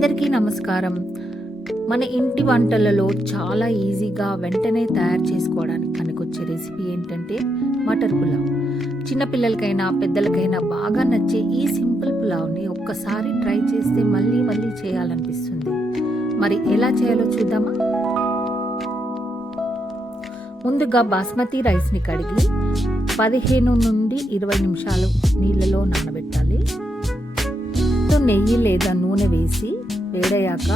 అందరికీ నమస్కారం. మన ఇంటి వంటలలో చాలా ఈజీగా వెంటనే తయారు చేసుకోవడానికి పనికొచ్చే రెసిపీ ఏంటంటే మటర్ పులావ్. చిన్నపిల్లలకైనా పెద్దలకైనా బాగా నచ్చే ఈ సింపుల్ పులావ్ని ఒక్కసారి ట్రై చేస్తే మళ్ళీ మళ్ళీ చేయాలనిపిస్తుంది. మరి ఎలా చేయాలో చూద్దామా? ముందుగా బాస్మతి రైస్ని కడిగి 15 నుండి 20 నిమిషాలు నీళ్ళలో నానబెట్టాలి. నెయ్యి లేదా నూనె వేసి వేడయ్యాక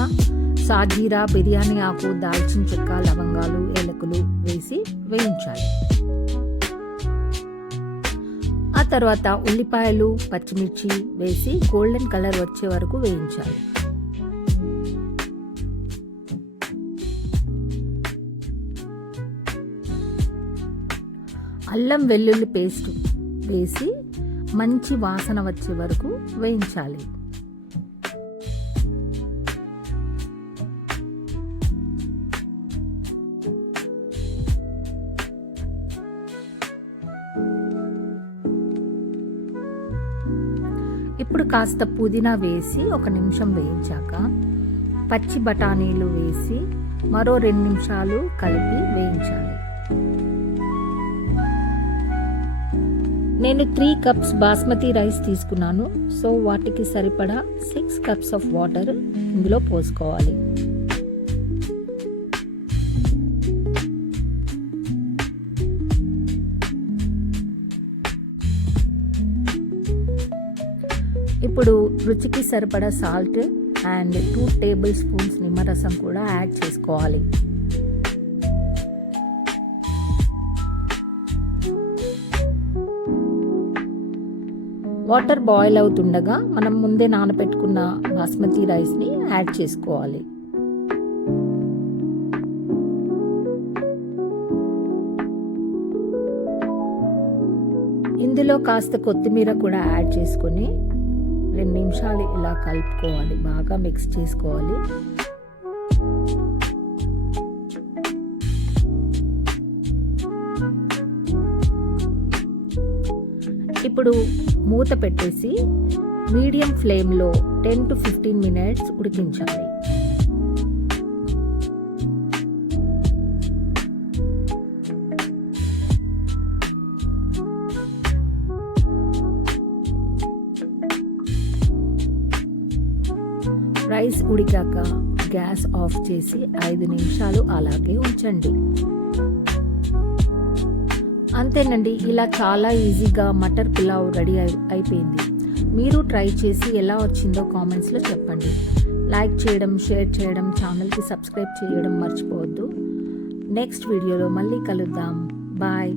సాజీరా, బిర్యానీ ఆకు, దాల్చిన చెక్క, లవంగాలు, ఏలకులు వేసి వేయించాలి. ఆ తర్వాత ఉల్లిపాయలు, పచ్చిమిర్చి వేసి గోల్డెన్ కలర్ వచ్చే వరకు వేయించాలి. అల్లం వెల్లుల్లి పేస్ట్ వేసి మంచి వాసన వచ్చే వరకు వేయించాలి. ఇప్పుడు కాస్త పుదీనా వేసి 1 నిమిషం వేయించాక పచ్చి బఠానీలు వేసి మరో 2 నిమిషాలు కలిపి వేయించాలి. నేను 3 కప్స్ బాస్మతి రైస్ తీసుకున్నాను. సో వాటికి సరిపడా 6 కప్స్ ఆఫ్ వాటర్ ఇందులో పోసుకోవాలి. ఇప్పుడు రుచికి సరిపడా సాల్ట్ అండ్ 2 టేబుల్ స్పూన్స్ నిమ్మరసం కూడా యాడ్ చేసుకోవాలి. వాటర్ బాయిల్ అవుతుండగా మనం ముందే నానబెట్టుకున్న బాస్మతి రైస్ని యాడ్ చేసుకోవాలి. ఇందులో కాస్త కొత్తిమీర కూడా యాడ్ చేసుకొని 2 నిమిషాలు ఇలా కలుపుకోవాలి. బాగా మిక్స్ చేసుకోవాలి. ఇప్పుడు మూత పెట్టేసి మీడియం ఫ్లేమ్లో 10 to 15 మినిట్స్ ఉడికించాలి. రైస్ ఉడికాక గ్యాస్ ఆఫ్ చేసి 5 నిమిషాలు అలాగే ఉంచండి. అంతేనండి, ఇలా చాలా ఈజీగా మటర్ పులావ్ రెడీ అయిపోయింది. మీరు ట్రై చేసి ఎలా వచ్చిందో కామెంట్స్లో చెప్పండి. లైక్ చేయడం, షేర్ చేయడం, ఛానల్కి సబ్స్క్రైబ్ చేయడం మర్చిపోవద్దు. నెక్స్ట్ వీడియోలో మళ్ళీ కలుద్దాం. బాయ్.